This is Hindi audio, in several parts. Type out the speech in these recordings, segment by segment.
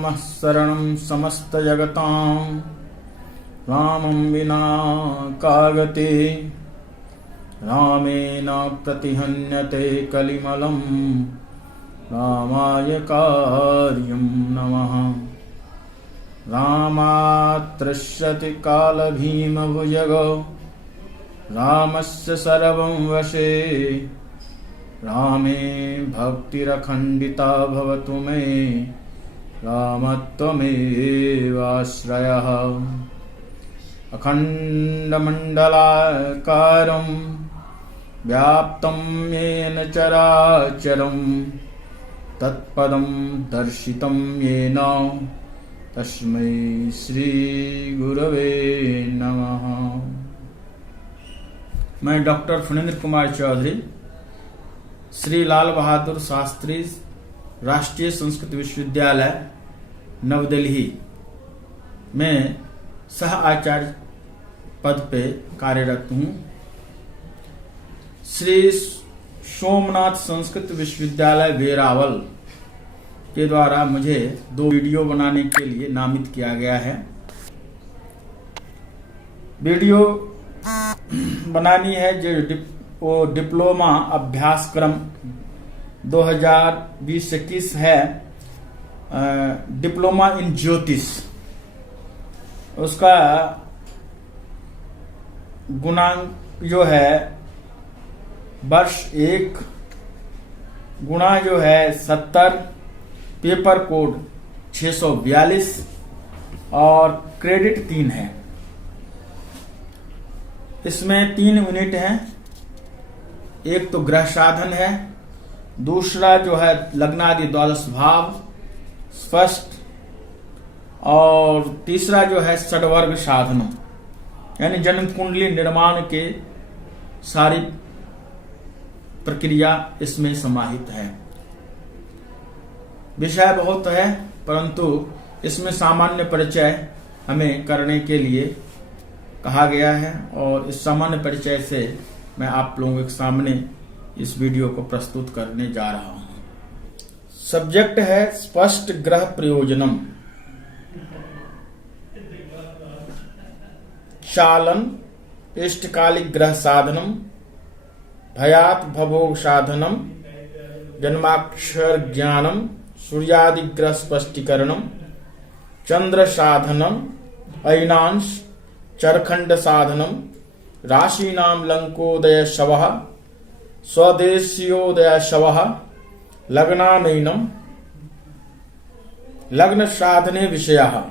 रामः शरणं समस्तजगतां रामं विना का गतिः रामेण प्रतिहन्यते कलिमलं रामाय कार्यं नमः। रामात्रश्यति कालभीमभुजगो रामस्य सर्वं वशे रामे भक्तिरखण्डिता भवतु मे रामत्वमेवाश्रयः। अखण्डमण्डलाकारं व्याप्तं येन चराचरं तत्पदं दर्शितं येन तस्मै श्रीगुरवे नमः। मैं डॉक्टर फणींद्र कुमार चौधरी श्री लाल बहादुर शास्त्री राष्ट्रीय संस्कृत विश्वविद्यालय नवदिल्ली में सह आचार्य पद पे कार्यरत हूँ। श्री सोमनाथ संस्कृत विश्वविद्यालय वेरावल के द्वारा मुझे 2 वीडियो बनाने के लिए नामित किया गया है। वीडियो बनानी है जो वो डिप्लोमा अभ्यासक्रम 2020-21 है, डिप्लोमा इन ज्योतिष। उसका गुणांक जो है वर्ष 1, गुणा जो है 70, पेपर कोड 642 और क्रेडिट 3 है। इसमें 3 यूनिट हैं। एक तो ग्रह साधन है, दूसरा जो है लग्नादि द्वादश भाव स्पष्ट, और तीसरा जो है षड्वर्ग साधन यानी जन्म कुंडली निर्माण के सारी प्रक्रिया इसमें समाहित है। विषय बहुत है परंतु इसमें सामान्य परिचय हमें करने के लिए कहा गया है और इस सामान्य परिचय से मैं आप लोगों के सामने इस वीडियो को प्रस्तुत करने जा रहा हूं। सब्जेक्ट है स्पष्ट ग्रह प्रयोजनम, चालन इष्टकालिक ग्रह साधनम, भयात भवोग साधनम, जन्माक्षर ज्ञानम, सूर्यादि ग्रह स्पष्टीकरणम, चंद्र साधनम, अयनांश चरखंड साधनम, राशि नाम लंकोदय शवः, स्वदेशियोदय शवः, लग्नानयनम, लग्न साधने विषयः,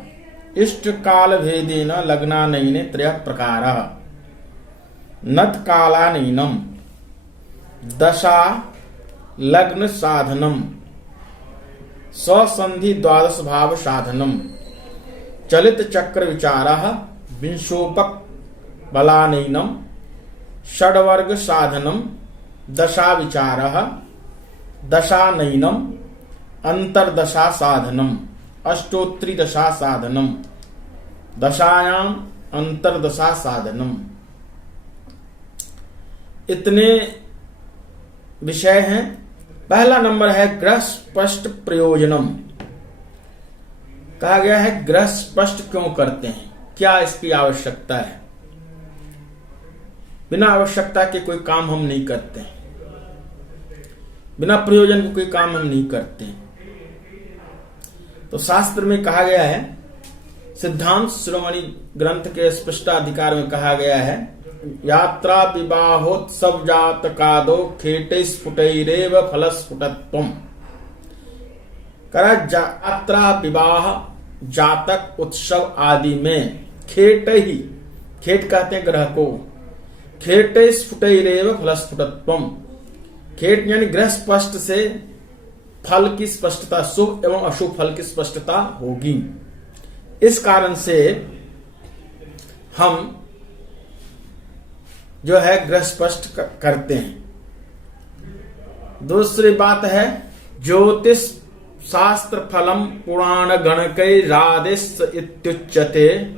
इष्ट काल भेदेन लग्नानयने 3 प्रकारः, नत कालानयनम, दशा लग्न साधनम, स्वसंधि द्वादश भाव साधनम, चलित चक्र विचारः, विंशोपक बलानयनम, षड्वर्ग साधनम, दशा विचारः, दशानयनम, अंतर्दशा साधनम, अष्टोत्तरी दशा साधनम, दशायाम अंतर्दशा साधनम। इतने विषय हैं। पहला नंबर है ग्रह स्पष्ट प्रयोजनम। कहा गया है ग्रह स्पष्ट क्यों करते हैं, क्या इसकी आवश्यकता है। बिना आवश्यकता के कोई काम हम नहीं करते, बिना प्रयोजन के कोई काम हम नहीं करते। तो शास्त्र में कहा गया है, सिद्धांत शिरोमणि ग्रंथ के स्पष्टाधिकार में कहा गया है, यात्रा विवाहोत्सव जातकादो खेटे स्फुटैरेव फलस्फुटत्वम्। यात्रा विवाह जातक उत्सव आदि में खेट ही, खेट कहते हैं ग्रह को, खेटे स्फुटैरेव फलस्फुटत्वम्। खेट यानी ग्रह स्पष्ट से फल की स्पष्टता, शुभ एवं अशुभ फल की स्पष्टता होगी। इस कारण से हम जो है ग्रह स्पष्ट करते हैं। दूसरी बात है ज्योतिष शास्त्र फलम पुराण गणकैरादेश इत्युच्यते,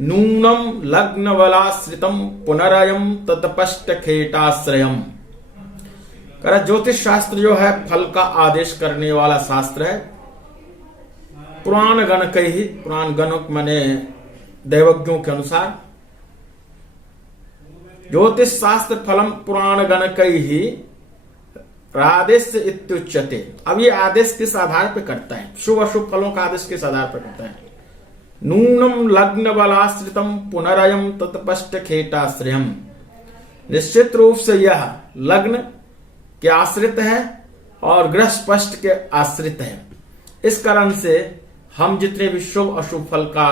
नूनम लग्न बलाश्रितम पुनरयम तत्पष्ट खेटाश्रयम। ज्योतिष शास्त्र जो है फल का आदेश करने वाला शास्त्र है। पुराण गण कई, पुराण गणों माने दैवज्ञों के अनुसार, ज्योतिष शास्त्र फलम पुराण गण कई ही आदेश इत्युच्यते। अब ये आदेश किस आधार पर करता है? शुभ अशुभ फलों का आदेश किस आधार पर करता है? नूनम लग्न बलाश्रितम पुनरयम तत्पष्ट खेटाश्रयम। निश्चित रूप से यह लग्न के आश्रित है और ग्रह स्पष्ट के आश्रित है। इस कारण से हम जितने भी शुभ अशुभ फल का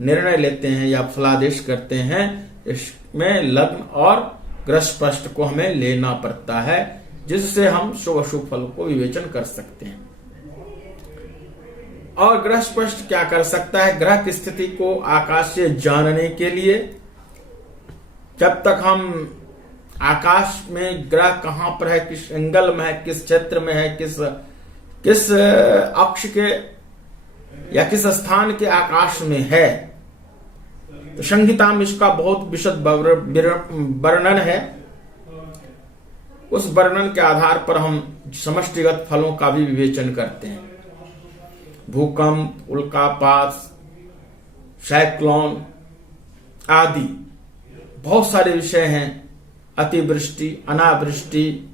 निर्णय लेते हैं या फलादेश करते हैं, इसमें लग्न और ग्रह स्पष्ट को हमें लेना पड़ता है, जिससे हम शुभ अशुभ फल को विवेचन कर सकते हैं। और ग्रह स्पष्ट क्या कर सकता है? ग्रह की स्थिति को आकाश से जानने के लिए, जब तक हम आकाश में ग्रह कहां पर है, किस एंगल में है, किस क्षेत्र में है, किस अक्ष के या किस स्थान के आकाश में है, तो संहिता में इसका बहुत विशद वर्णन है। उस वर्णन के आधार पर हम समष्टिगत फलों का भी विवेचन करते हैं। भूकंप, उल्कापात, साइक्लोन आदि बहुत सारे विषय हैं। अतिवृष्टि, अनावृष्टि,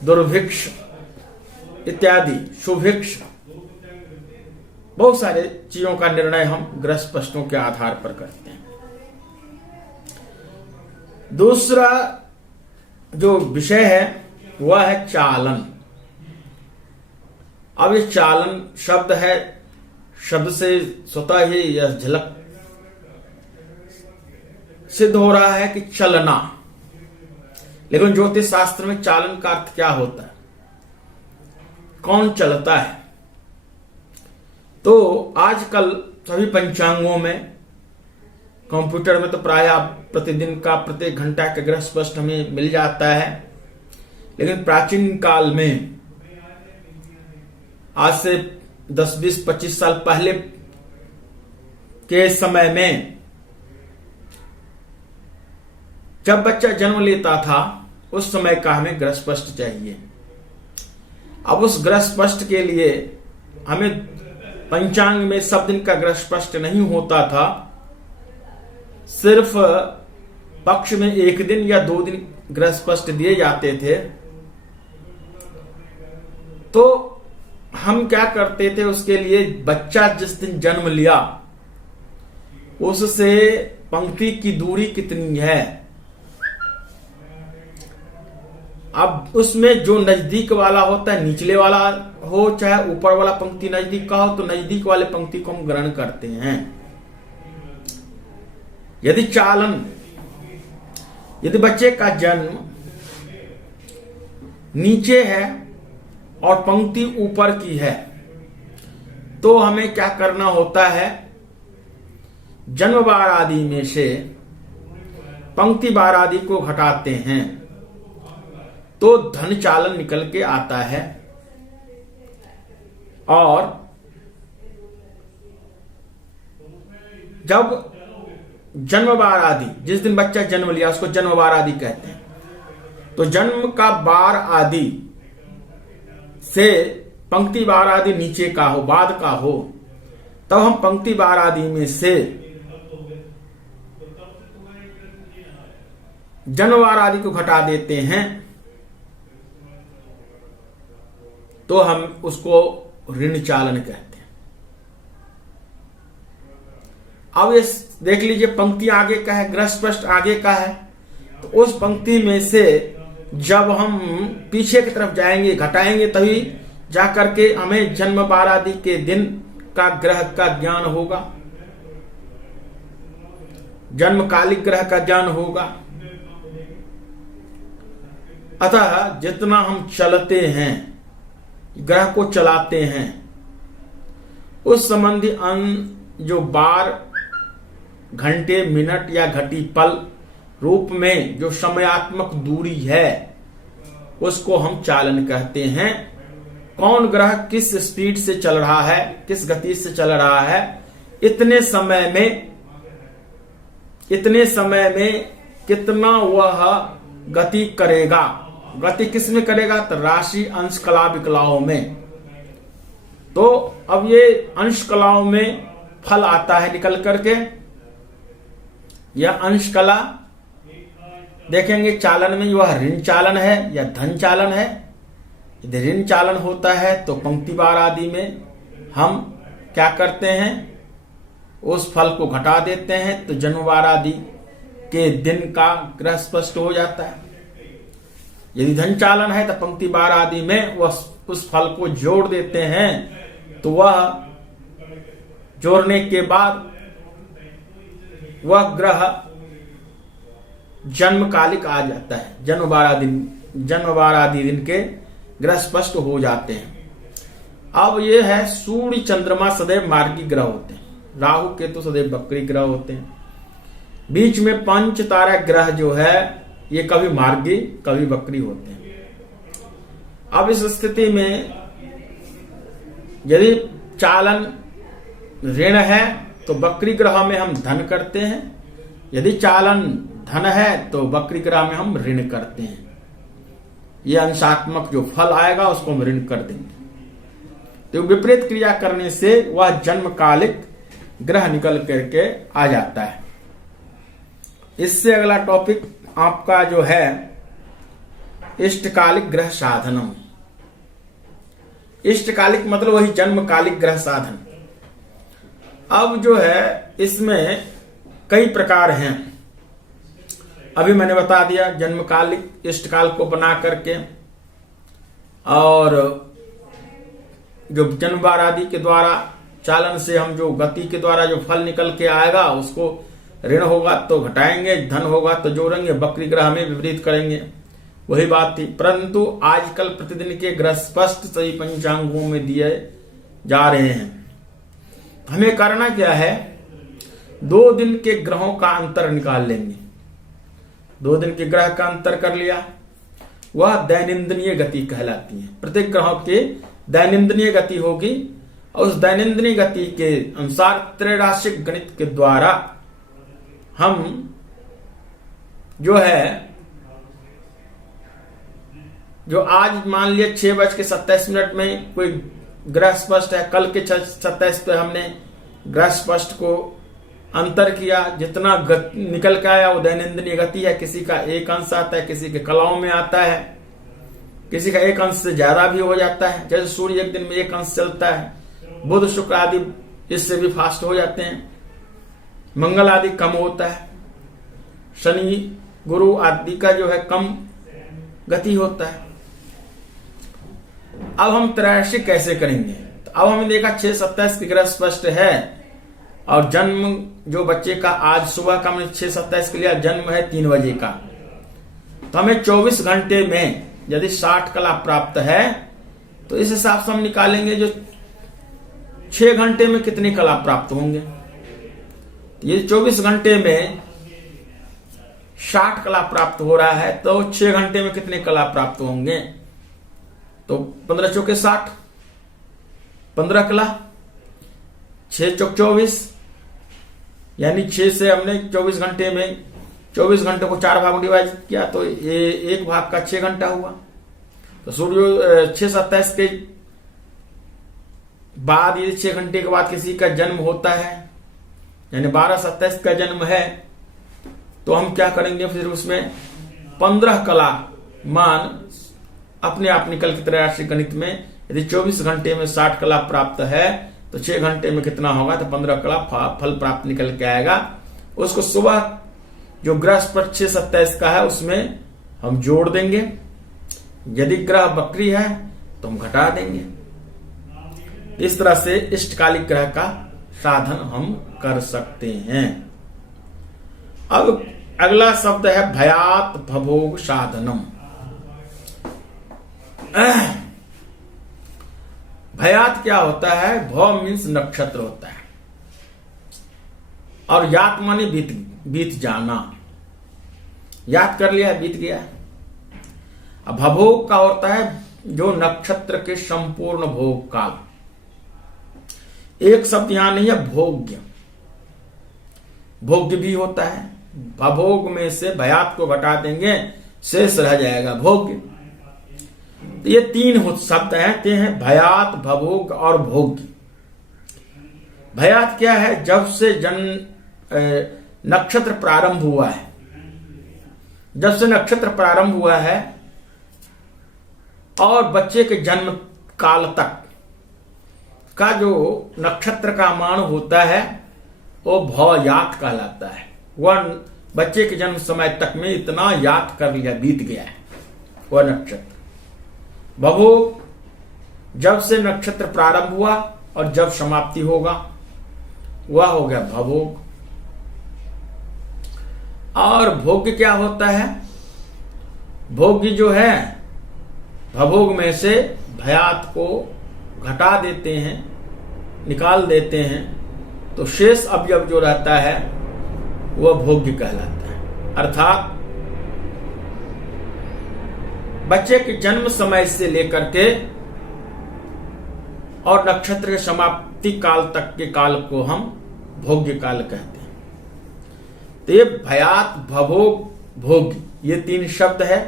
दुर्भिक्ष इत्यादि, सुभिक्ष, बहुत सारे चीजों का निर्णय हम ग्रह स्पष्टों के आधार पर करते हैं। दूसरा जो विषय है वह है चालन। अब ये चालन शब्द है, शब्द से स्वतः ही यह झलक सिद्ध हो रहा है कि चलना। लेकिन ज्योतिष शास्त्र में चालन का अर्थ क्या होता है? कौन चलता है? तो आजकल सभी पंचांगों में, कंप्यूटर में तो प्राय प्रतिदिन का प्रत्येक घंटा का ग्रह स्पष्ट हमें मिल जाता है। लेकिन प्राचीन काल में, आज से 10, 20, 25 साल पहले के समय में, जब बच्चा जन्म लेता था उस समय का हमें ग्रह स्पष्ट चाहिए। अब उस ग्रह स्पष्ट के लिए हमें पंचांग में सब दिन का ग्रह स्पष्ट नहीं होता था, सिर्फ पक्ष में 1 दिन या 2 दिन ग्रह स्पष्ट दिए जाते थे। तो हम क्या करते थे, उसके लिए बच्चा जिस दिन जन्म लिया उससे पंक्ति की दूरी कितनी है, अब उसमें जो नजदीक वाला होता है, निचले वाला हो चाहे ऊपर वाला पंक्ति नजदीक का हो, तो नजदीक वाले पंक्ति को हम ग्रहण करते हैं। यदि चालन, यदि बच्चे का जन्म नीचे है और पंक्ति ऊपर की है, तो हमें क्या करना होता है? जन्म बार आदि में से पंक्ति बार आदि को घटाते हैं तो धन चालन निकल के आता है। और जब जन्म बार आदि, जिस दिन बच्चा जन्म लिया उसको जन्म बार आदि कहते हैं, तो जन्म का बार आदि से पंक्ति बार आदि नीचे का हो, बाद का हो, तब हम पंक्ति बार आदि में से जन्म बार आदि को घटा देते हैं, तो हम उसको ऋण चालन कहते हैं। अब ये देख लीजिए, पंक्ति आगे का है, ग्रह स्पष्ट आगे का है, तो उस पंक्ति में से जब हम पीछे की तरफ जाएंगे, घटाएंगे, तभी जाकर के हमें जन्म बार आदि के दिन का ग्रह का ज्ञान होगा, जन्मकालिक ग्रह का ज्ञान होगा। अतः जितना हम चलते हैं, ग्रह को चलाते हैं, उस संबंधी जो बार, घंटे, मिनट या घटी पल रूप में जो समयात्मक दूरी है, उसको हम चालन कहते हैं। कौन ग्रह किस स्पीड से चल रहा है, किस गति से चल रहा है, इतने समय में कितना वह गति करेगा। गति किस में करेगा? तो राशि, अंश, कला, विकलाओं में। तो अब ये अंश कलाओं में फल आता है निकल करके। यह अंश कला देखेंगे चालन में वह ऋण चालन है या धन चालन है। यदि ऋण चालन होता है तो पंक्ति बार आदि में हम क्या करते हैं, उस फल को घटा देते हैं, तो जन्म वार आदि के दिन का ग्रह स्पष्ट हो जाता है। यदि धन चालन है तो पंक्ति बार आदि में वह उस फल को जोड़ देते हैं, तो वह जोड़ने के बाद वह ग्रह जन्मकालिक आ जाता है। जन्म बार आदि दिन के ग्रह स्पष्ट हो जाते हैं। अब ये है सूर्य चंद्रमा सदैव मार्गी ग्रह होते हैं, राहु केतु सदैव बकरी ग्रह होते हैं। बीच में पंच तारा ग्रह जो है ये कभी मार्गी कभी बकरी होते हैं। अब इस स्थिति में यदि चालन ऋण है तो बकरी ग्रह में हम धन करते हैं, यदि चालन धन है तो बकरी ग्रह में हम ऋण करते हैं। यह अंशात्मक जो फल आएगा उसको हम ऋण कर देंगे। तो विपरीत क्रिया करने से वह जन्मकालिक ग्रह निकल करके आ जाता है। इससे अगला टॉपिक आपका जो है इष्टकालिक ग्रह साधनम। इष्टकालिक मतलब वही जन्मकालिक ग्रह साधन। अब जो है इसमें कई प्रकार हैं। अभी मैंने बता दिया जन्मकालिक इष्टकाल को बना करके, और जो जन्म बार आदि के द्वारा चालन से हम जो गति के द्वारा जो फल निकल के आएगा उसको ऋण होगा तो घटाएंगे, धन होगा तो जोड़ेंगे, बकरी ग्रह में विपरीत करेंगे। वही बात थी। परंतु आजकल प्रतिदिन के ग्रह स्पष्ट सही पंचांगों में दिए जा रहे हैं। हमें करना क्या है, 2 दिन के ग्रहों का अंतर निकाल लेंगे। 2 दिन के ग्रह का अंतर कर लिया, वह दैनंदिनीय गति कहलाती है। प्रत्येक ग्रहों की दैनंदिनीय गति होगी, और उस दैनंदिनीय गति के अनुसार त्रैराशिक गणित के द्वारा हम जो है जो आज मान लिया 6:27 में कोई ग्रह स्पष्ट है, कल के 27 पे हमने ग्रह स्पष्ट को अंतर किया, जितना निकल के आया वो दैनंदिनीय गति है। किसी का 1 अंश आता है, किसी के कलाओं में आता है, किसी का 1 अंश से ज्यादा भी हो जाता है। जैसे सूर्य एक दिन में 1 अंश चलता है, बुध शुक्र आदि इससे भी फास्ट हो जाते हैं, मंगल आदि कम होता है, शनि गुरु आदि का जो है कम गति होता है। अब हम त्रैराशिक कैसे करेंगे, तो अब हमने देखा 6:27 की ग्रह स्पष्ट है, और जन्म जो बच्चे का आज सुबह का हमने 6:27 के लिए जन्म है 3 बजे का, तो हमें 24 घंटे में यदि 60 कला प्राप्त है तो इस हिसाब से हम निकालेंगे जो 6 घंटे में कितनी कला प्राप्त होंगे। ये 24 घंटे में 60 कला प्राप्त हो रहा है, तो 6 घंटे में कितने कला प्राप्त होंगे, तो 15 चौके 60, 15 कला, 6 चौक 24, यानी 6 से हमने 24 घंटे में 24 घंटे को 4 भाग में डिवाइड किया तो ये 1 भाग का 6 घंटा हुआ। तो सूर्य 6:27 के बाद ये 6 घंटे के बाद किसी का जन्म होता है, यानी 12:27 का जन्म है, तो हम क्या करेंगे फिर उसमें 15 कला मान अपने आप निकल के त्रैराशिक गणित में। यदि 24 घंटे में 60 कला प्राप्त है तो 6 घंटे में कितना होगा, तो 15 कला फल प्राप्त निकल के आएगा। उसको सुबह जो ग्रह स्पष्ट 6:27 का है उसमें हम जोड़ देंगे। यदि ग्रह बकरी है तो हम घटा देंगे। इस तरह से इष्टकालिक ग्रह का साधन हम कर सकते हैं। अब अगला शब्द है भयात भभोग साधनम। भयात क्या होता है, भव मीन्स नक्षत्र होता है, और यात माने बीत जाना। याद कर लिया, बीत गया। अब भभोग का होता है जो नक्षत्र के संपूर्ण भोग काल। एक शब्द यहां नहीं है, भोग्य, भोग्य भी होता है। भभोग में से भयात को घटा देंगे, शेष रह जाएगा भोग्य। ये तीन शब्द हैं, ते हैं भयात, भभोग और भोग्य। भयात क्या है? जब से नक्षत्र प्रारंभ हुआ है, जब से नक्षत्र प्रारंभ हुआ है और बच्चे के जन्म काल तक का जो नक्षत्र का मान होता है वो भयात कहलाता है। वह बच्चे के जन्म समय तक में इतना याद कर लिया, बीत गया है वह नक्षत्र। भभोग जब से नक्षत्र प्रारंभ हुआ और जब समाप्ति होगा वह हो गया भभोग। और भोग्य क्या होता है? भोग्य जो है भभोग में से भयात को घटा देते हैं, निकाल देते हैं, तो शेष अवयव जो रहता है वह भोग्य कहलाता है। अर्थात बच्चे के जन्म समय से लेकर के और नक्षत्र के समाप्ति काल तक के काल को हम भोग्य काल कहते हैं। तो ये भयात, भभोग, भोग्य ये तीन शब्द है।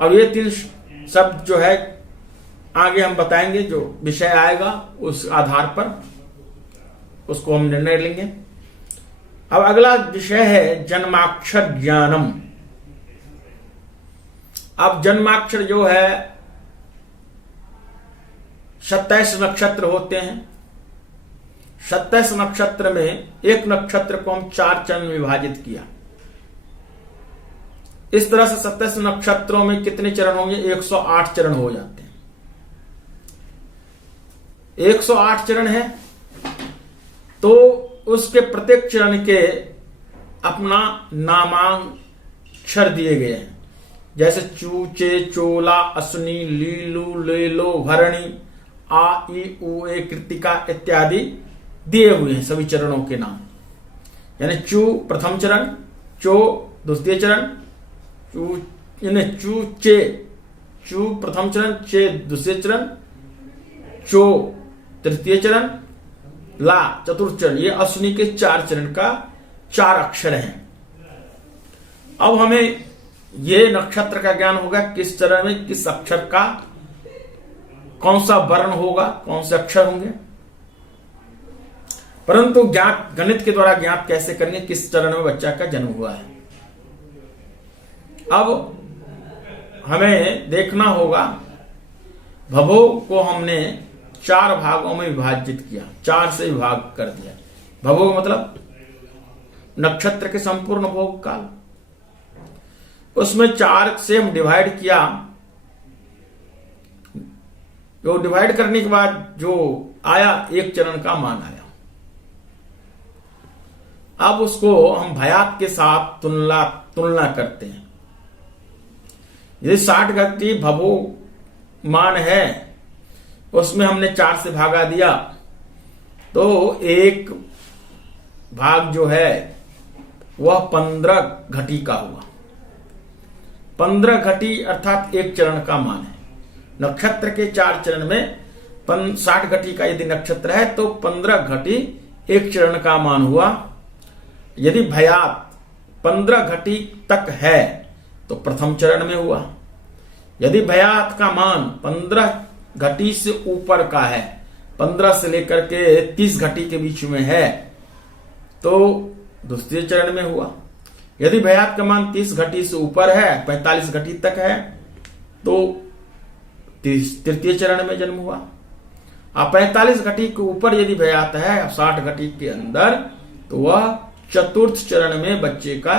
और ये तीन शब्द जो है आगे हम बताएंगे, जो विषय आएगा उस आधार पर उसको हम निर्णय लेंगे। अब अगला विषय है जन्माक्षर ज्ञानम। अब जन्माक्षर जो है 27 नक्षत्र होते हैं। 27 नक्षत्र में एक नक्षत्र को हम 4 चरण में विभाजित किया। इस तरह से 27 नक्षत्रों में कितने चरण होंगे? 108 चरण हो जाते हैं। 108 चरण है तो उसके प्रत्येक चरण के अपना नामाक्षर दिए गए हैं। जैसे चू, चे, चोला, अश्विनी, लीलू, लेलो, भरणी, आ, ई, उ, ए, कृतिका इत्यादि दिए हुए हैं सभी चरणों के नाम। यानी चू प्रथम चरण, चो द्वितीय चरण, चू चे, चू प्रथम चरण, चे द्वितीय चरण, चो तृतीय चरण, ला चतुर्थ चरण। ये अश्विनी के 4 चरण का 4 अक्षर हैं। अब हमें ये नक्षत्र का ज्ञान होगा किस चरण में किस अक्षर का कौन सा वर्ण होगा, कौन से अक्षर होंगे। परंतु ज्ञात गणित के द्वारा ज्ञात कैसे करेंगे किस चरण में बच्चा का जन्म हुआ है। अब हमें देखना होगा, भभोग को हमने 4 भागों में विभाजित किया, 4 से विभाग कर दिया। भभोग मतलब नक्षत्र के संपूर्ण भोग काल, उसमें 4 से हम डिवाइड किया। जो डिवाइड करने के बाद जो आया 1 चरण का मान आया। अब उसको हम भयात के साथ तुलना करते हैं। यदि 60 घटी भभोग मान है उसमें हमने 4 से भागा दिया तो 1 भाग जो है वह 15 घटी का हुआ। 15 घटी अर्थात 1 चरण का मान है। नक्षत्र के 4 चरण में 60 घटी का यदि नक्षत्र है तो 15 घटी 1 चरण का मान हुआ। यदि भयात 15 घटी तक है तो प्रथम चरण में हुआ। यदि भयात का मान 15 घटी से ऊपर का है, 15 से लेकर के 30 घटी के बीच में है, तो द्वितीय चरण में हुआ। यदि भयात का मान 30 घटी से ऊपर है, 45 घटी तक है, तो तृतीय चरण में जन्म हुआ। अब 45 घटी के ऊपर यदि भयात है 60 घटी के अंदर, तो वह चतुर्थ चरण में बच्चे का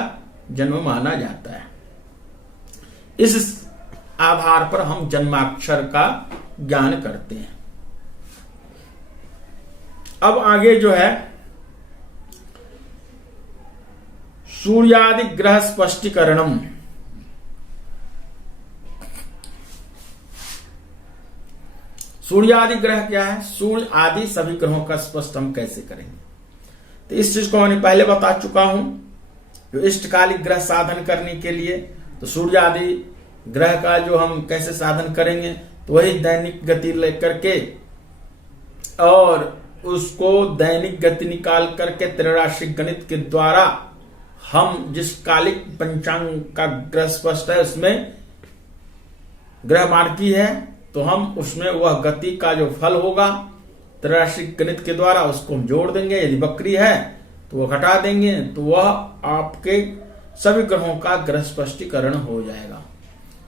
जन्म माना जाता है। इस आधार पर हम जन्माक्षर का ज्ञान करते हैं। अब आगे जो है सूर्यादि ग्रह स्पष्टीकरणम। सूर्यादि ग्रह क्या है? सूर्य आदि सभी ग्रहों का स्पष्ट हम कैसे करेंगे? तो इस चीज को मैंने पहले बता चुका हूं। जो इष्टकालिक ग्रह साधन करने के लिए तो सूर्य आदि ग्रह का जो हम कैसे साधन करेंगे, तो वही दैनिक गति लेकर के और उसको दैनिक गति निकाल करके त्रैराशिक गणित के द्वारा हम जिस कालिक पंचांग का ग्रह स्पष्ट है उसमें ग्रह मार्गी है तो हम उसमें वह गति का जो फल होगा त्रैमासिक गणित के द्वारा उसको हम जोड़ देंगे। यदि वक्री है तो वह घटा देंगे, तो वह आपके सभी ग्रहों का ग्रह स्पष्टीकरण हो जाएगा।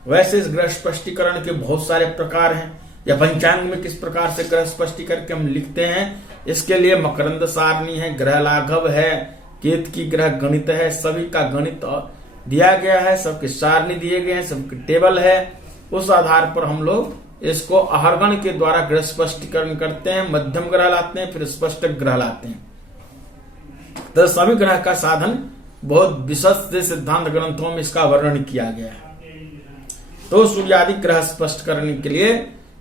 वैसे इस ग्रह स्पष्टीकरण के बहुत सारे प्रकार हैं, या पंचांग में किस प्रकार से ग्रह स्पष्टीकरण के हम लिखते हैं, इसके लिए मकरंद सारणी है, ग्रह लाघव है, केत की ग्रह गणित है, सभी का गणित दिया गया है, सबके सारणी दिए गए हैं, सबके टेबल है। उस आधार पर हम लोग इसको आहरगण के द्वारा ग्रह स्पष्टीकरण करते हैं, मध्यम ग्रह लाते हैं, फिर स्पष्ट ग्रह लाते हैं। तो सभी ग्रह का साधन बहुत विशद सिद्धांत ग्रंथों में इसका वर्णन किया गया है। तो सूर्यादि ग्रह स्पष्ट करने के लिए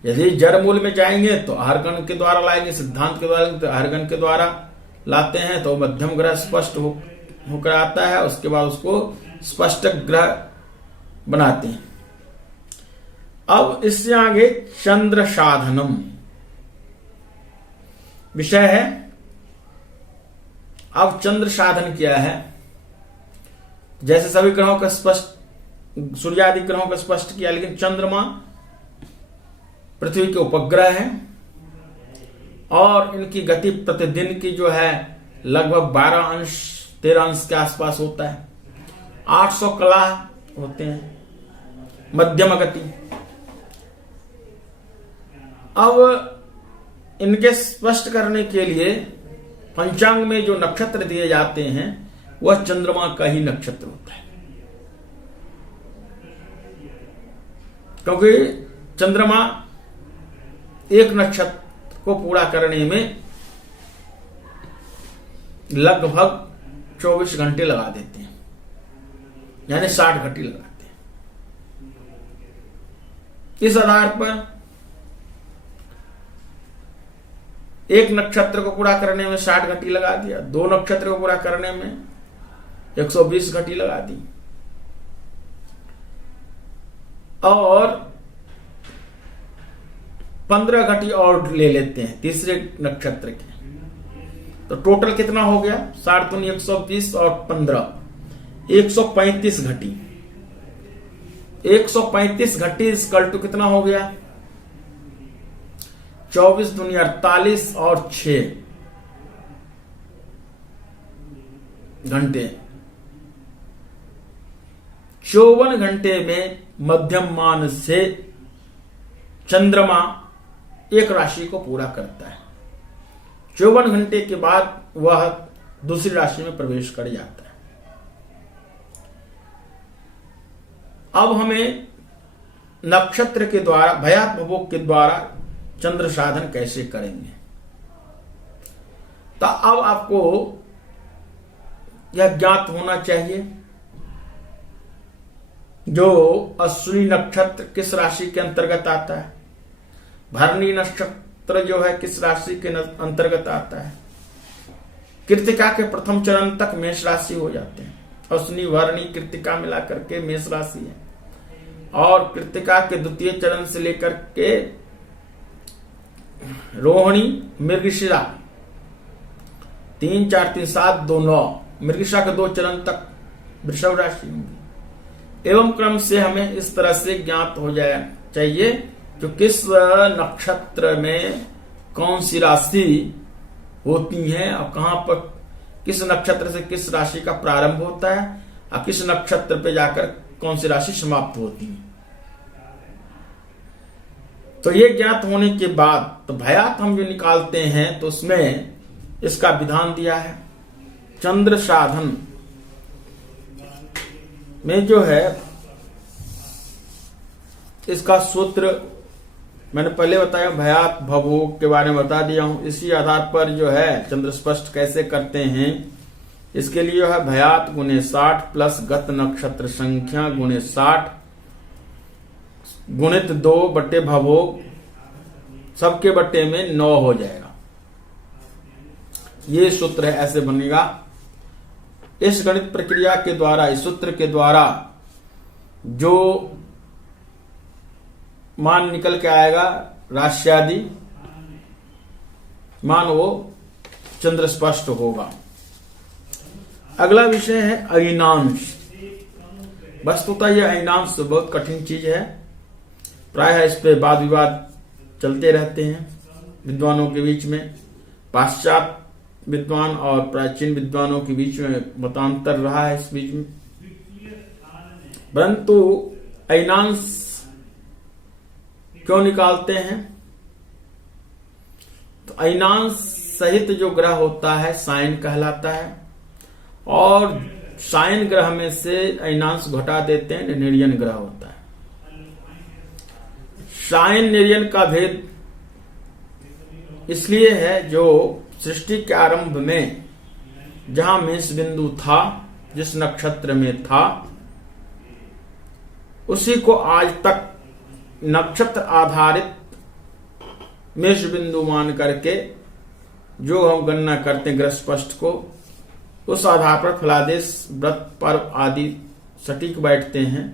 यदि जड़ मूल में जाएंगे तो आहरगण के द्वारा लाएंगे, सिद्धांत के द्वारा तो आहरगण के द्वारा लाते हैं, तो मध्यम ग्रह स्पष्ट होकर आता है। उसके बाद उसको स्पष्ट ग्रह बनाते हैं। अब इससे आगे चंद्र साधनम विषय है। अब चंद्र साधन क्या है? जैसे सभी ग्रहों का स्पष्ट, सूर्यादि ग्रहों का स्पष्ट किया, लेकिन चंद्रमा पृथ्वी के उपग्रह है और इनकी गति प्रतिदिन की जो है लगभग 13 अंश के आसपास होता है। 800 कला होते हैं, मध्यम गति। अब इनके स्पष्ट करने के लिए पंचांग में जो नक्षत्र दिए जाते हैं वह चंद्रमा का ही नक्षत्र होता है, क्योंकि चंद्रमा एक नक्षत्र को पूरा करने में लगभग 24 घंटे लगा देते हैं, यानी 60 घंटे लगाते हैं। इस आधार पर एक नक्षत्र को पूरा करने में 60 घंटे लगा दिया, 2 नक्षत्र को पूरा करने में 120 घंटे लगा दी, और 15 घंटे और ले लेते हैं तीसरे नक्षत्र के, तो टोटल कितना हो गया? 60 दूनी 120 और 15 135 घंटे। 135 घंटे इक्वल टू कितना हो गया? 24 दूनी 48 और 6 घंटे। 54 घंटे में मध्यम मान से चंद्रमा एक राशि को पूरा करता है। 54 घंटे के बाद वह दूसरी राशि में प्रवेश कर जाता है। अब हमें नक्षत्र के द्वारा, भयात भवोग के द्वारा चंद्र साधन कैसे करेंगे? तो अब आपको यह ज्ञात होना चाहिए जो अश्विनी नक्षत्र किस राशि के अंतर्गत आता है, भरणी नक्षत्र जो है किस राशि के अंतर्गत आता है। कृत्तिका के प्रथम चरण तक मेष राशि हो जाते हैं, अश्विनी भरणी कृत्तिका मिलाकर के मेष राशि है, और कृत्तिका के द्वितीय चरण से लेकर के रोहिणी मृगशिरा 3, 4, 3, 7, 2, 9 मृगशिरा के 2 चरण तक वृषभ राशि होंगी। एवं क्रम से हमें इस तरह से ज्ञात हो जाए चाहिए जो किस नक्षत्र में कौन सी राशि होती है और कहां पर किस नक्षत्र से किस राशि का प्रारंभ होता है और किस नक्षत्र पे जाकर कौन सी राशि समाप्त होती है। तो ये ज्ञात होने के बाद तो भयात हम जो निकालते हैं तो उसमें इसका विधान दिया है। चंद्र साधन में जो है इसका सूत्र मैंने पहले बताया, भयात भवोग के बारे में बता दिया हूं। इसी आधार पर जो है चंद्र स्पष्ट कैसे करते हैं, इसके लिए है भयात गुणे 60 प्लस गत नक्षत्र संख्या गुणे 60 गुणित 2 बट्टे भवोग, सबके बट्टे में 9 हो जाएगा। ये सूत्र है, ऐसे बनेगा। इस गणित प्रक्रिया के द्वारा, इस सूत्र के द्वारा जो मान निकल के आएगा राश्यादि मान, वो चंद्र स्पष्ट होगा। अगला विषय है अयनांश। वस्तुतः यह अयनांश बहुत कठिन चीज है, प्रायः इस पे वाद विवाद चलते रहते हैं विद्वानों के बीच में। पाश्चात्य विद्वान और प्राचीन विद्वानों के बीच में मतांतर रहा है इस बीच में। परंतु अयनांश क्यों निकालते हैं? तो अयनांश सहित जो ग्रह होता है सायन कहलाता है, और सायन ग्रह में से अयनांश घटा देते हैं, निर्यन ग्रह होता है। सायन निर्यन का भेद इसलिए है, जो सृष्टि के आरंभ में जहां मेष बिंदु था, जिस नक्षत्र में था, उसी को आज तक नक्षत्र आधारित मेष बिंदु मान करके जो हम गणना करते हैं ग्रह स्पष्ट को, उस आधार पर फलादेश, व्रत, पर्व आदि सटीक बैठते हैं।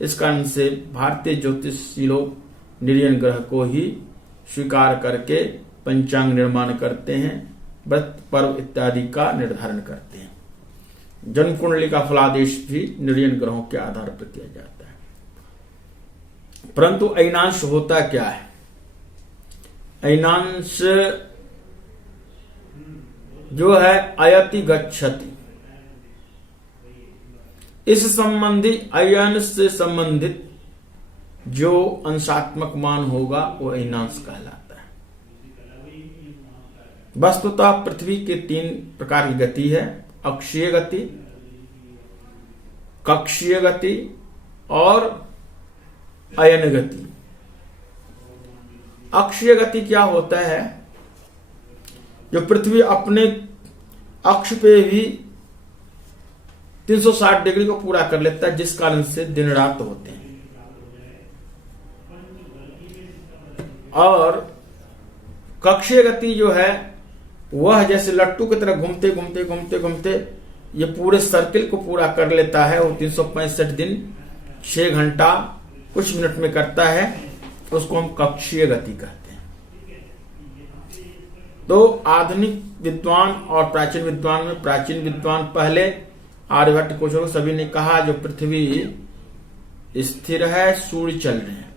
इस कारण से भारतीय ज्योतिषी लोग निर्यन ग्रह को ही स्वीकार करके पंचांग निर्माण करते हैं, व्रत, पर्व इत्यादि का निर्धारण करते हैं। जन्म कुंडली का फलादेश भी निर्यन ग्रहों के आधार पर किया जाता है। परंतु अयनांश होता क्या है? अयनांश जो है अयति गच्छति, इस संबंधी अयन से संबंधित जो अंशात्मक मान होगा वो अयनांश कहलाता है। वस्तुतः पृथ्वी के 3 प्रकार की गति है, अक्षीय गति, कक्षीय गति और अयन गति। अक्षीय गति क्या होता है? जो पृथ्वी अपने अक्ष पे भी 360 डिग्री को पूरा कर लेता है, जिस कारण से दिन रात होते हैं। और कक्षीय गति जो है वह जैसे लट्टू की तरह घूमते घूमते घूमते घूमते ये पूरे सर्किल को पूरा कर लेता है। वो 365 दिन 6 घंटा कुछ मिनट में करता है, उसको हम कक्षीय गति कहते हैं। तो आधुनिक विद्वान और प्राचीन विद्वान में, प्राचीन विद्वान पहले आर्यभट्ट को छोड़ो सभी ने कहा जो पृथ्वी स्थिर है, सूर्य चल रहे हैं।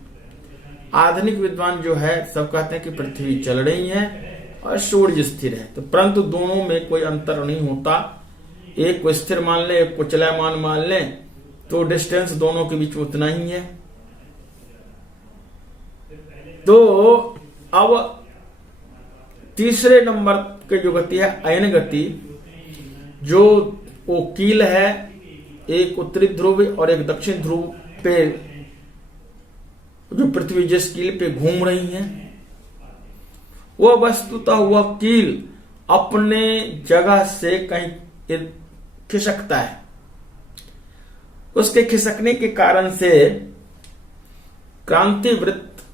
आधुनिक विद्वान जो है सब कहते हैं कि पृथ्वी चल रही है और सूर्य स्थिर है। तो परंतु दोनों में कोई अंतर नहीं होता। एक को स्थिर मान ले, एक को चलायमान मान ले, तो डिस्टेंस दोनों के बीच उतना ही है। तो अब तीसरे नंबर की जो गति है अयन गति, जो वो कील है, एक उत्तरी ध्रुव और एक दक्षिण ध्रुव पे, जो पृथ्वी जिस कील पे घूम रही है, वह वस्तुतः वह कील अपने जगह से कहीं खिसकता है। उसके खिसकने के कारण से क्रांति वृत्त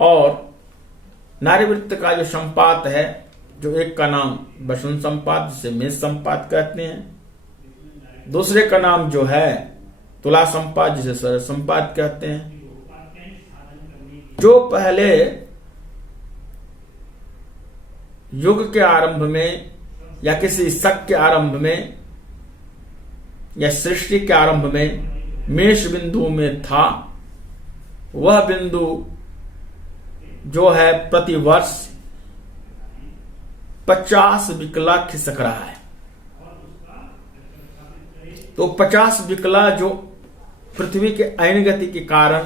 और नारी वृत्त का जो संपात है, जो एक का नाम वसंत संपात जिसे मेष संपात कहते हैं, दूसरे का नाम जो है तुला संपात जिसे शरद संपात कहते हैं। जो पहले युग के आरंभ में या किसी शक के आरंभ में या सृष्टि के आरंभ में मेष बिंदु में था, वह बिंदु जो है प्रतिवर्ष 50 विकला खिसक रहा है। तो 50 विकला जो पृथ्वी के अयन गति के कारण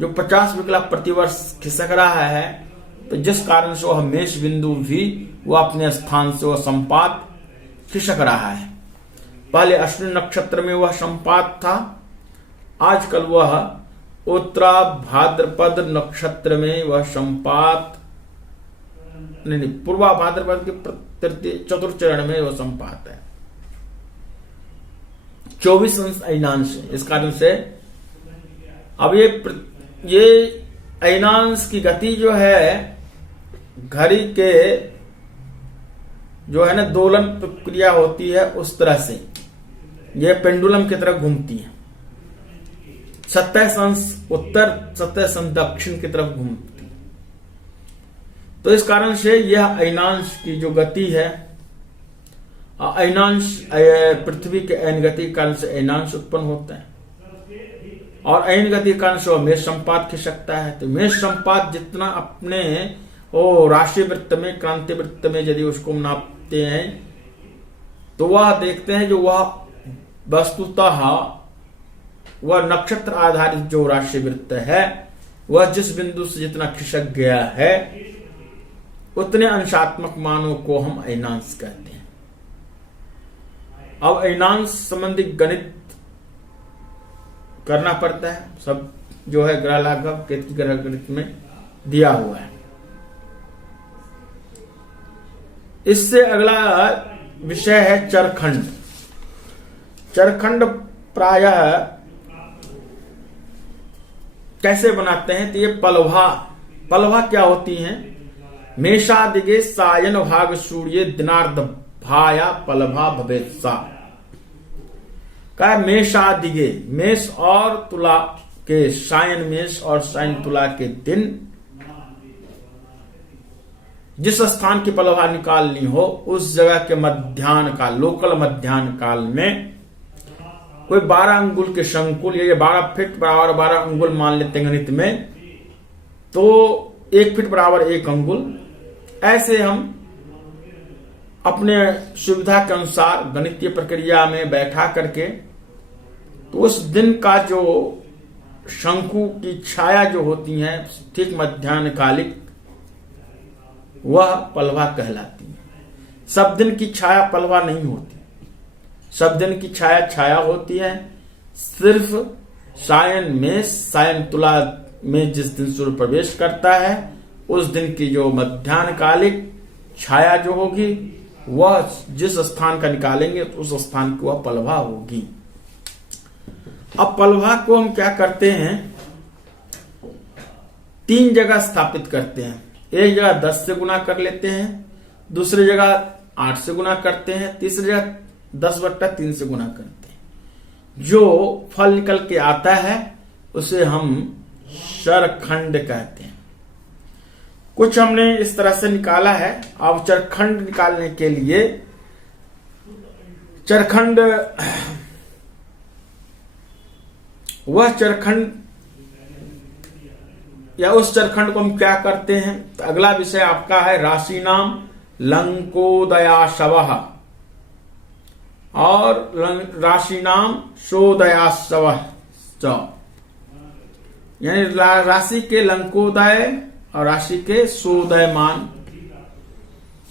जो 50 विकला प्रतिवर्ष खिसक रहा है, तो जिस कारण से वह मेष बिंदु भी वह अपने स्थान से वह संपात खिसक रहा है। पहले अश्विन नक्षत्र में वह संपात था, आजकल वह उत्तरा भाद्रपद नक्षत्र में वह संपात नहीं, पूर्वा भाद्रपद के चतुर्थ चरण में वह संपात है। 24 अंश अयनांश। इस कारण से अब ये अयनांश की गति जो है घड़ी के जो है ना दोलन प्रक्रिया होती है, उस तरह से ये पेंडुलम की तरह घूमती है। 27 अंश उत्तर, 27 अंश दक्षिण की तरफ घूमती। तो इस कारण से यह अयनांश की जो गति है, अयनांश पृथ्वी के अयन गति के कारण से अयनांश उत्पन्न होता है। और ऐन गति के कारण से मेष संपात खिसकता है। तो मेष संपात जितना अपने राशि वृत्त में, क्रांति वृत्त में यदि उसको नापते हैं तो वह देखते हैं जो वह वस्तुतः वह नक्षत्र आधारित जो राशि वृत्त है वह जिस बिंदु से जितना खिसक गया है उतने अंशात्मक मानों को हम अयनांश कहते हैं। अब अयनांश संबंधी गणित करना पड़ता है, सब जो है ग्रह लाघव केतकी ग्रह गणित में दिया हुआ है। इससे अगला विषय है चरखंड। चरखंड प्रायः कैसे बनाते हैं? तो ये पलवा क्या होती हैं? मेषादिगे सायन भाग सूर्य दिनार्ध भाया पलभा भवेत्सा का मेषादिगे, मेष और तुला के सायन मेष और सायन तुला के दिन जिस स्थान की पलभा निकालनी हो उस जगह के मध्याह्न काल, लोकल मध्याह्न काल में कोई 12 अंगुल के शंकुल, ये 12 फीट बराबर 12 अंगुल मान लेते हैं गणित में, तो 1 फीट बराबर 1 अंगुल, ऐसे हम अपने सुविधा के अनुसार गणितीय प्रक्रिया में बैठा करके तो उस दिन का जो शंकु की छाया जो होती है ठीक मध्याह्न कालिक, वह पलवा कहलाती है। सब दिन की छाया पलवा नहीं होती, सब दिन की छाया होती है। सिर्फ सायन में, सायन तुला में जिस दिन सूर्य प्रवेश करता है उस दिन की जो मध्याह्न कालिक छाया जो होगी वह जिस स्थान का निकालेंगे तो उस स्थान की वह पलवा होगी। अब पलवा को हम क्या करते हैं? 3 जगह स्थापित करते हैं। एक जगह 10 से गुना कर लेते हैं, दूसरी जगह 8 से गुना करते हैं, तीसरी जगह 10/3 से गुना करते हैं। जो फल निकल के आता है उसे हम चरखंड कहते हैं। कुछ हमने इस तरह से निकाला है। अब चरखंड निकालने के लिए चरखंड, वह चरखंड या उस चरखंड को हम क्या करते हैं? तो अगला विषय आपका है राशि नाम लंकोदयाशवः और राशि नाम शोदयाशवः, यानी राशि के लंकोदय और राशि के शोदयमान,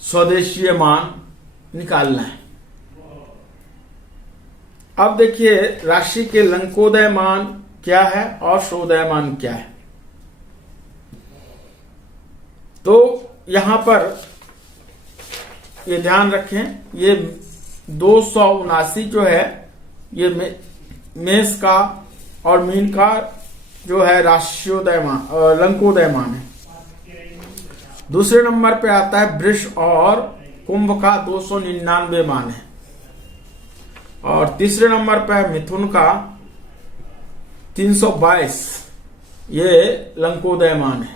स्वदेशीय मान निकालना है। अब देखिए राशि के लंकोदय मान क्या है और शोदयमान क्या है। तो यहां पर ये ध्यान रखें, ये 279 जो है ये मेष का और मीन का जो है राशियोदय मान और लंकोदय मान है। दूसरे नंबर पे आता है वृष और कुंभ का 299 मान है और तीसरे नंबर पे है मिथुन का 322, ये लंकोदय मान है,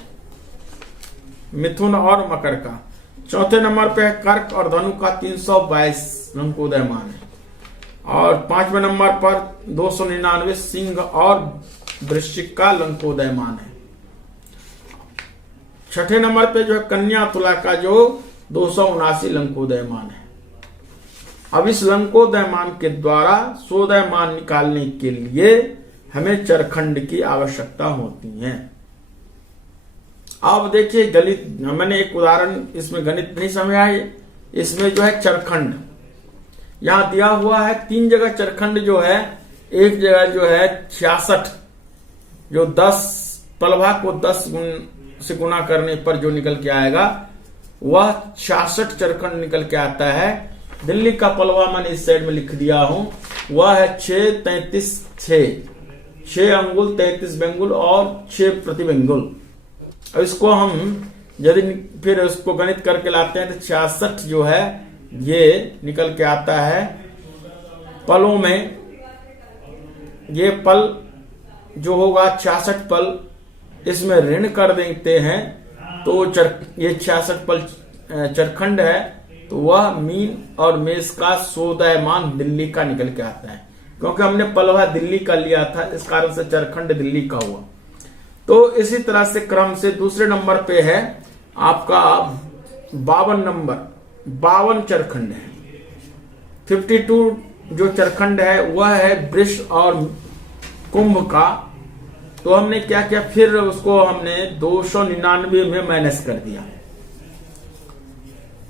मिथुन और मकर का। चौथे नंबर पे है कर्क और धनु का 322 लंकोदय मान है और 5वें नंबर पर 299 सिंह और वृश्चिक का लंकोदय मान है। छठे नंबर पे जो है कन्या तुला का जो 279 लंकोदय मान है। अब इस लंकोदय मान के द्वारा शोदय मान निकालने के लिए हमें चरखंड की आवश्यकता होती है। अब देखिए गणित, मैंने एक उदाहरण, इसमें गणित नहीं समझा है, इसमें जो है चरखंड यहां दिया हुआ है। 3 जगह चरखंड जो है, एक जगह जो है 66, जो 10 पलभा को 10 से गुना करने पर जो निकल के आएगा वह 66 चरखंड निकल के आता है। दिल्ली का पलवा मैंने इस साइड में लिख दिया हूं, वह है 6, 33, 6 अंगुल, 33 बेंगुल और 6 प्रति बेंगुल। अब इसको हम यदि फिर उसको गणित करके लाते हैं तो 66 जो है ये निकल के आता है पलों में। ये पल जो होगा 66 पल, इसमें ऋण कर देते हैं तो ये 66 पल चरखंड है, तो वह मीन और मेष का शोदयमान दिल्ली का निकल के आता है। क्योंकि हमने पलवा दिल्ली का लिया था, इस कारण से चरखंड दिल्ली का हुआ। तो इसी तरह से क्रम से दूसरे नंबर पे है आपका 52 नंबर, 52 चरखंड है। 52 जो चरखंड है वह है वृष और कुंभ का। तो हमने क्या किया, फिर उसको हमने 299 में माइनस कर दिया।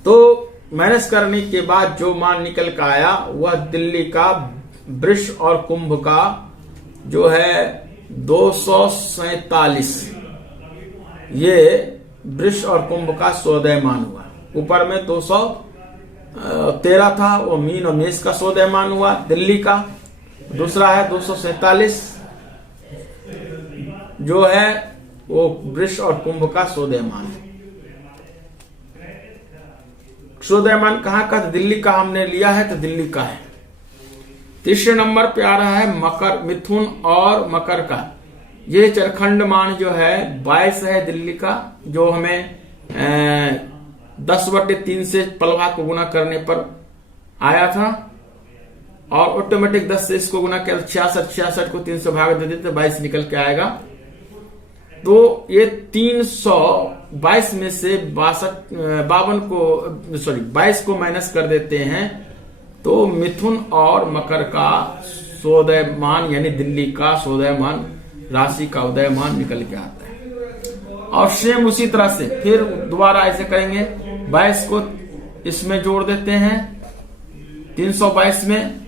तो माइनस करने के बाद जो मान निकल कर आया वह दिल्ली का वृष और कुंभ का जो है 247, ये वृष और कुंभ का सोदयमान हुआ। ऊपर में 213 था, वो मीन और मेष का सोदयमान हुआ दिल्ली का। दूसरा है 247 जो है वो वृष और कुंभ का सोदयमान है। सोदयमान कहाँ का? दिल्ली का हमने लिया है तो दिल्ली का है। तीसरे नंबर पे आ रहा है मकर, मिथुन और मकर का। ये चरखंड मान जो है 22 है दिल्ली का, जो हमें 10/3 से पलवा को गुना करने पर आया था, और ऑटोमेटिक 10 से इसको गुना किया 66 को 3 से भाग दे देते 22 निकल के आएगा। तो ये 322 में से 22 को माइनस कर देते हैं, तो मिथुन और मकर का सोदयमान यानी दिल्ली का सोदयमान राशि का उदयमान निकल के आता है। और सेम उसी तरह से फिर दोबारा ऐसे करेंगे, 22 को इसमें जोड़ देते हैं 322 में,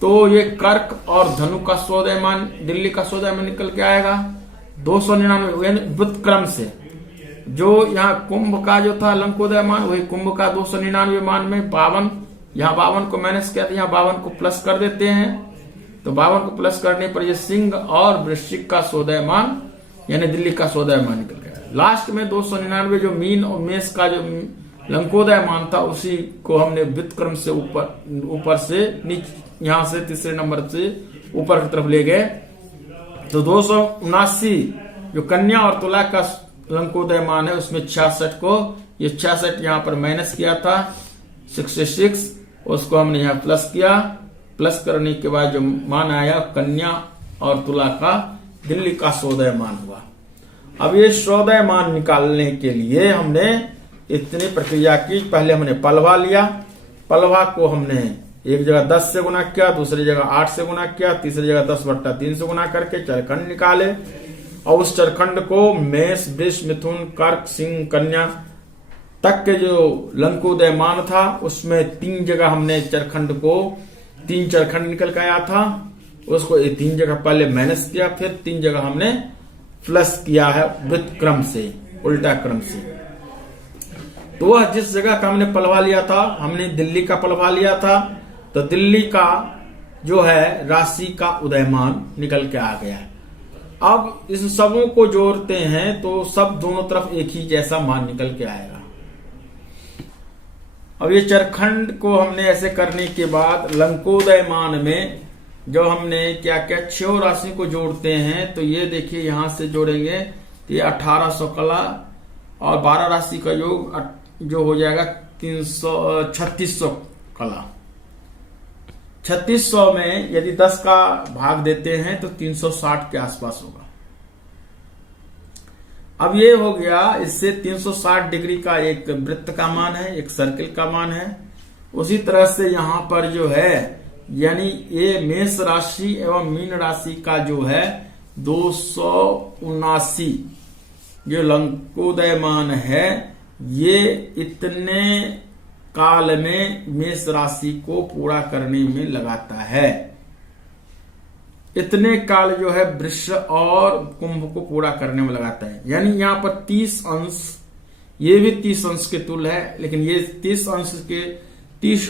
तो ये कर्क और धनु का सोदयमान दिल्ली का सोदयमान निकल के आएगा 299 यानी वृत्त क्रम से। जो यहाँ कुंभ का जो था लंकोदयमान, वही कुंभ का 299 मान में 52, यहाँ 52 को माइनस किया था, यहाँ 52 को प्लस कर देते हैं। तो 52 को प्लस करने पर ये सिंह और वृश्चिक का सोदयमान यानी दिल्ली का सोदयमान निकल गया। लास्ट में 299 जो मीन और मेष का जो लंकोदयमान था, उसी को हमने वृत्त क्रम से ऊपर से नीचे, यहाँ से तीसरे नंबर से ऊपर की तरफ ले गए। तो 279 जो कन्या और तुला का लंकोदयमान है, उसमें 66 को, ये 66 यहाँ पर माइनस किया था 66, उसको हमने यहाँ प्लस किया। प्लस करने के बाद जो मान आया कन्या और तुला का दिल्ली का सोदयमान हुआ। अब ये सोदयमान निकालने के लिए हमने इतनी प्रक्रिया की। पहले हमने पलवा लिया, पलवा को हमने एक जगह 10 से गुना किया, दूसरी जगह 8 से गुना किया, तीसरी जगह 10/3 से गुना करके चरखंड निकाले। और उस चरखंड को मेष, वृष, मिथुन, कर्क, सिंह, कन्या तक के जो लंकोदयमान था, उसमें 3 जगह हमने चरखंड को 3 चरखंड निकल के आया था, उसको 3 जगह पहले माइनस किया, फिर 3 जगह हमने प्लस किया है वृत्त क्रम से, उल्टा क्रम से। तो वह जिस जगह का हमने पलवा लिया था, हमने दिल्ली का पलवा लिया था, तो दिल्ली का जो है राशि का उदयमान निकल के आ गया है। अब इस सबों को जोड़ते हैं तो सब दोनों तरफ एक ही जैसा मान निकल के आएगा। अब ये चरखंड को हमने ऐसे करने के बाद लंकोदयमान में जो हमने क्या क्या 6 राशि को जोड़ते हैं, तो ये देखिए यहां से जोड़ेंगे तो ये 1800 कला और 12 राशि का योग जो हो जाएगा 3600 कला। 3600 में यदि 10 का भाग देते हैं तो 360 के आसपास होगा। अब ये हो गया, इससे 360 डिग्री का एक वृत्त का मान है, एक सर्किल का मान है। उसी तरह से यहां पर जो है यानी ये मेष राशि एवं मीन राशि का जो है 279 जो लंकोदयमान है, ये इतने काल में मेष राशि को पूरा करने में लगाता है। इतने काल जो है वृष और कुंभ को पूरा करने में लगाता है। यानी यहाँ पर 30 अंश, ये भी 30 अंश के तुल्य है, लेकिन ये 30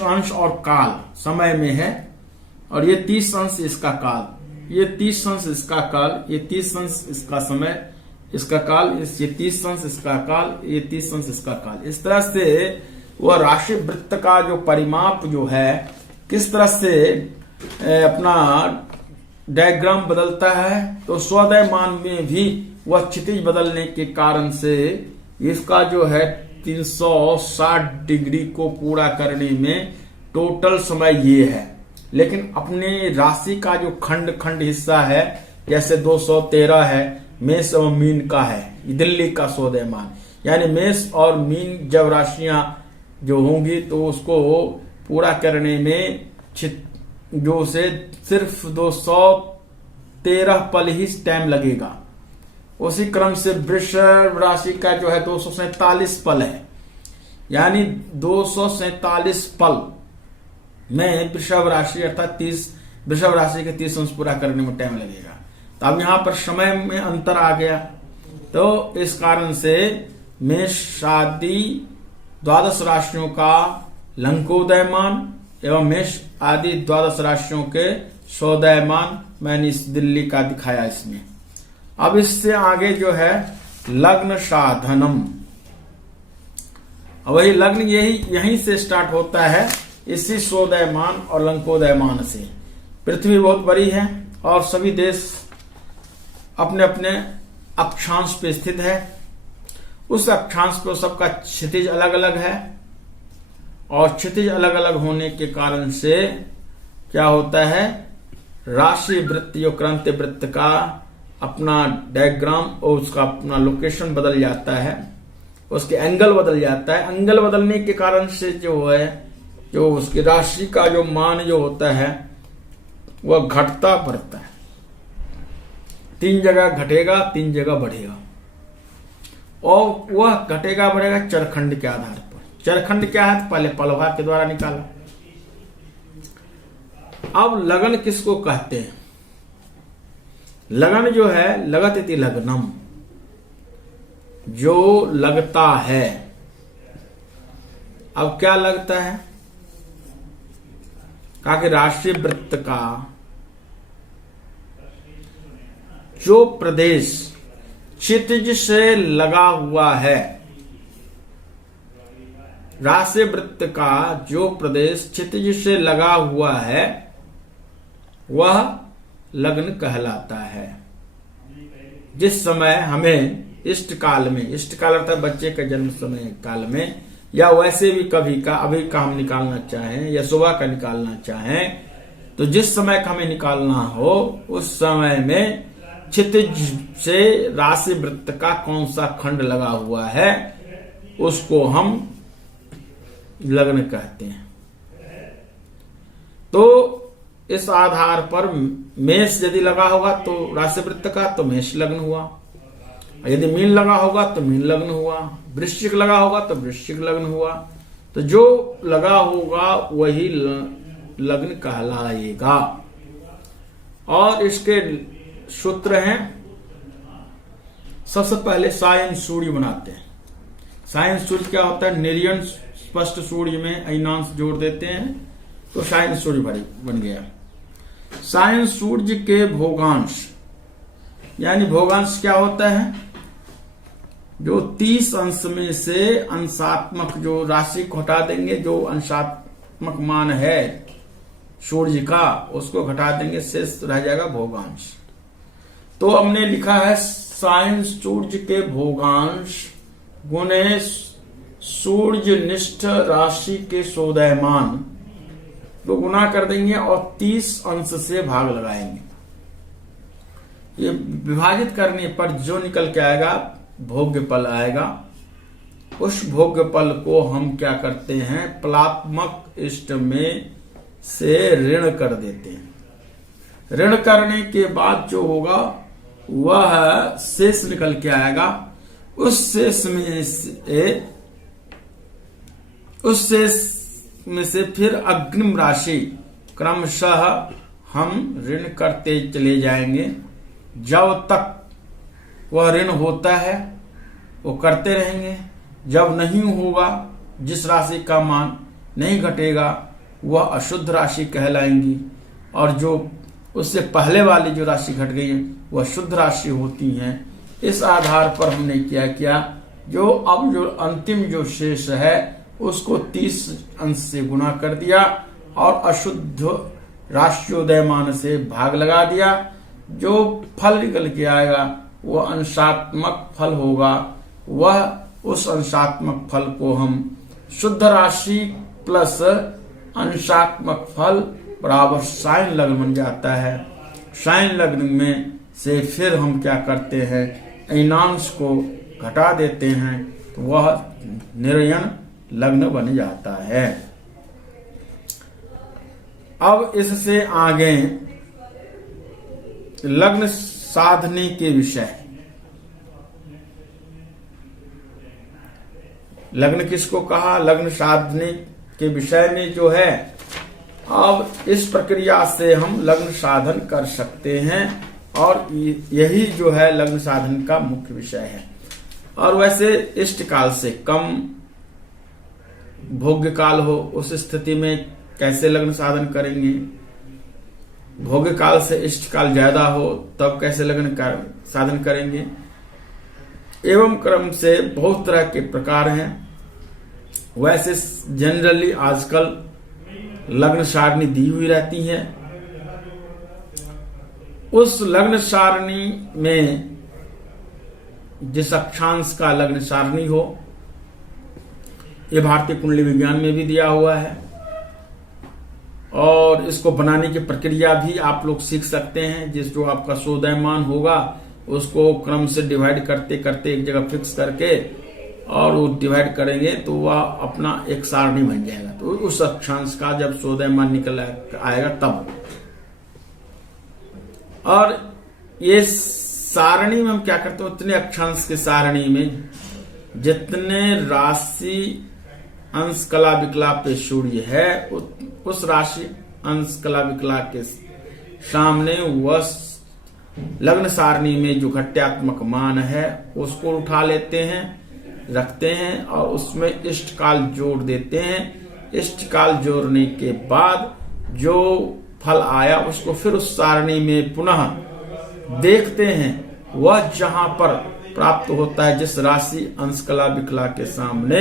अंश और काल समय में है, और ये 30 अंश इसका काल, ये 30 अंश इसका काल, ये 30 अंश इसका समय, इसका काल, ये 30 अंश इसका काल, ये 30 अंश इसका काल। इस तरह से वह राशि वृत्त का जो परिमाप जो है किस तरह से अपना डायग्राम बदलता है, तो स्वोदयमान में भी वह क्षितिज बदलने के कारण से इसका जो है 360 डिग्री को पूरा करने में टोटल समय ये है। लेकिन अपनी राशि का जो खंड खंड हिस्सा है, जैसे 213 है, मेष और मीन का है, दिल्ली का सोदयमान, यानी मेष और मीन जब राशियां जो होंगी तो उसको पूरा करने में जो से सिर्फ 213 पल ही टाइम लगेगा। उसी क्रम से वृषभ राशि का जो है 247 पल है, यानी 247 पल में वृषभ राशि अर्थात 30 वृषभ राशि के 30 अंश पूरा करने में टाइम लगेगा। तो अब यहां पर समय में अंतर आ गया, तो इस कारण से मेष आदि 12 राशियों का लंकोदयमान एवं मेष आदि 12 राशियों के सोदयमान मैंने इस दिल्ली का दिखाया इसमें। अब इससे आगे जो है लग्न साधनम, वही लग्न यहीं से स्टार्ट होता है, इसी सोदयमान और लंकोदयमान से। पृथ्वी बहुत बड़ी है और सभी देश अपने अपने अक्षांश पे स्थित है। उस अक्षांश पर सबका क्षितिज अलग अलग है और क्षितिज अलग अलग होने के कारण से क्या होता है, राशि वृत्त जो क्रांति वृत्त का अपना डायग्राम और उसका अपना लोकेशन बदल जाता है, उसके एंगल बदल जाता है। एंगल बदलने के कारण से जो है, जो उसकी राशि का जो मान जो होता है वह घटता बढ़ता है। 3 जगह घटेगा, 3 जगह बढ़ेगा, और वह घटेगा बढ़ेगा चरखंड के आधार पर। चरखंड क्या है, तो पहले पलभाग के द्वारा निकाला। अब लगन किसको कहते हैं? लगन जो है लगत इति लग्नम, जो लगता है। अब क्या लगता है, कहा कि राशि वृत्त का जो प्रदेश क्षितिज से लगा हुआ है, राशि वृत्त का जो प्रदेश क्षितिज से लगा हुआ है वह लग्न कहलाता है। जिस समय हमें इष्ट काल में, इष्ट काल अर्थात बच्चे के जन्म समय काल में, या वैसे भी कभी का अभी का हम निकालना चाहें या सुबह का निकालना चाहें, तो जिस समय का हमें निकालना हो उस समय में क्षितिज से राशि वृत्त का कौन सा खंड लगा हुआ है उसको हम लग्न कहते हैं। तो इस आधार पर मेष यदि लगा होगा तो राशि वृत्त का, तो मेष लग्न हुआ। यदि मीन लगा होगा तो मीन लग्न हुआ। वृश्चिक लगा होगा तो वृश्चिक लग्न हुआ। तो जो लगा होगा वही लग्न कहलाएगा। और इसके सूत्र हैं, सबसे पहले सायन सूर्य बनाते हैं। सायन सूर्य क्या होता है, निर्यण स्पष्ट सूर्य में अयनांश जोड़ देते हैं तो सायन सूर्य बन गया। सायन सूर्य के भोगांश, यानी भोगांश क्या होता है, जो 30 अंश में से अंशात्मक जो राशि को हटा देंगे, जो अंशात्मक मान है सूर्य का उसको घटा देंगे, शेष रह जाएगा भोगांश। तो हमने लिखा है सायन सूर्य के भोगांश गुणे सूर्य निष्ठ राशि के सोदयमान, तो गुना कर देंगे और 30 अंश से भाग लगाएंगे। ये विभाजित करने पर जो निकल के आएगा भोग्य पल आएगा। उस भोग्य पल को हम क्या करते हैं, पलात्मक इष्ट में से ऋण कर देते हैं। ऋण करने के बाद जो होगा वह शेष निकल के आएगा। उस शेष में से फिर अग्रिम राशि क्रमशः हम ऋण करते चले जाएंगे। जब तक वह ऋण होता है वो करते रहेंगे। जब नहीं होगा, जिस राशि का मान नहीं घटेगा वह अशुद्ध राशि कहलाएंगी, और जो उससे पहले वाली जो राशि घट गई है वह शुद्ध राशि होती हैं। इस आधार पर हमने क्या किया, जो अब जो अंतिम जो शेष है उसको 30 अंश से गुना कर दिया और अशुद्ध राशियोदयमान से भाग लगा दिया। जो फल निकल के आएगा वह अंशात्मक फल होगा। वह उस अंशात्मक फल को हम शुद्ध राशि प्लस अंशात्मक फल बराबर सायन लग्न बन जाता है। सायन लग्न में से फिर हम क्या करते हैं, ऐनांश को घटा देते हैं तो वह निर्यण लग्न बन जाता है। अब इससे आगे लग्न साधने के विषय। लग्न किसको कहा, लग्न साधने के विषय में जो है, अब इस प्रक्रिया से हम लग्न साधन कर सकते हैं और यही जो है लग्न साधन का मुख्य विषय है। और वैसे इष्ट काल से कम भोग्य काल हो, उस स्थिति में कैसे लग्न साधन करेंगे, भोग्य काल से इष्ट काल ज्यादा हो तब कैसे लग्न साधन करेंगे, एवं क्रम से बहुत तरह के प्रकार हैं। वैसे जनरली आजकल लग्न सारणी दी हुई रहती है। उस लग्न सारणी में जिस अक्षांश का लग्न सारणी हो, ये भारतीय कुंडली विज्ञान में भी दिया हुआ है और इसको बनाने की प्रक्रिया भी आप लोग सीख सकते हैं। जिस जो आपका सोदयमान होगा उसको क्रम से डिवाइड करते करते एक जगह फिक्स करके और वो डिवाइड करेंगे तो वह अपना एक सारणी बन जाएगा। तो उस अक्षांश का जब सोदयमान निकल आएगा तब, और ये सारणी में हम क्या करते हैं, उतने अक्षांश के सारणी में जितने राशि अंश कला विकला पे सूर्य है, उस राशि अंश कला विकला के सामने वह लग्न सारणी में जो घट्यात्मक मान है उसको उठा लेते हैं, रखते हैं और उसमें इष्ट काल जोड़ देते हैं। इष्ट काल जोड़ने के बाद जो फल आया उसको फिर उस सारणी में पुनः देखते हैं। वह जहां पर प्राप्त होता है जिस राशि अंश कला विकला के सामने,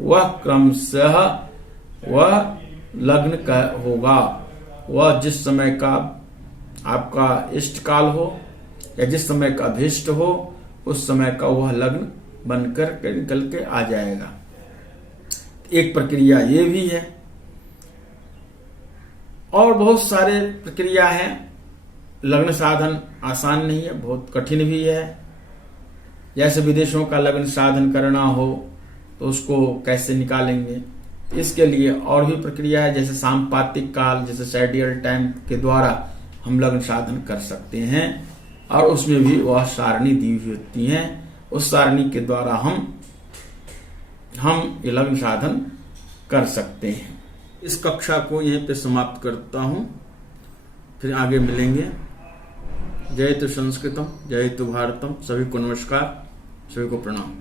वह क्रमशः वह लग्न का होगा। वह जिस समय का आपका इष्ट काल हो या जिस समय का अभीष्ट हो, उस समय का वह लग्न बनकर के निकल के आ जाएगा। एक प्रक्रिया ये भी है और बहुत सारे प्रक्रिया है। लग्न साधन आसान नहीं है, बहुत कठिन भी है। जैसे विदेशों का लग्न साधन करना हो तो उसको कैसे निकालेंगे, इसके लिए और भी प्रक्रिया है। जैसे सांपातिक काल, जैसे साइडियल टाइम के द्वारा हम लग्न साधन कर सकते हैं और उसमें भी वह सारणी दी हुई होती है। उस सारणी के द्वारा हम ये लग्न साधन कर सकते हैं। इस कक्षा को यहीं पे समाप्त करता हूं, फिर आगे मिलेंगे। जय तो संस्कृतम, जय तो भारतम। सभी को नमस्कार, सभी को प्रणाम।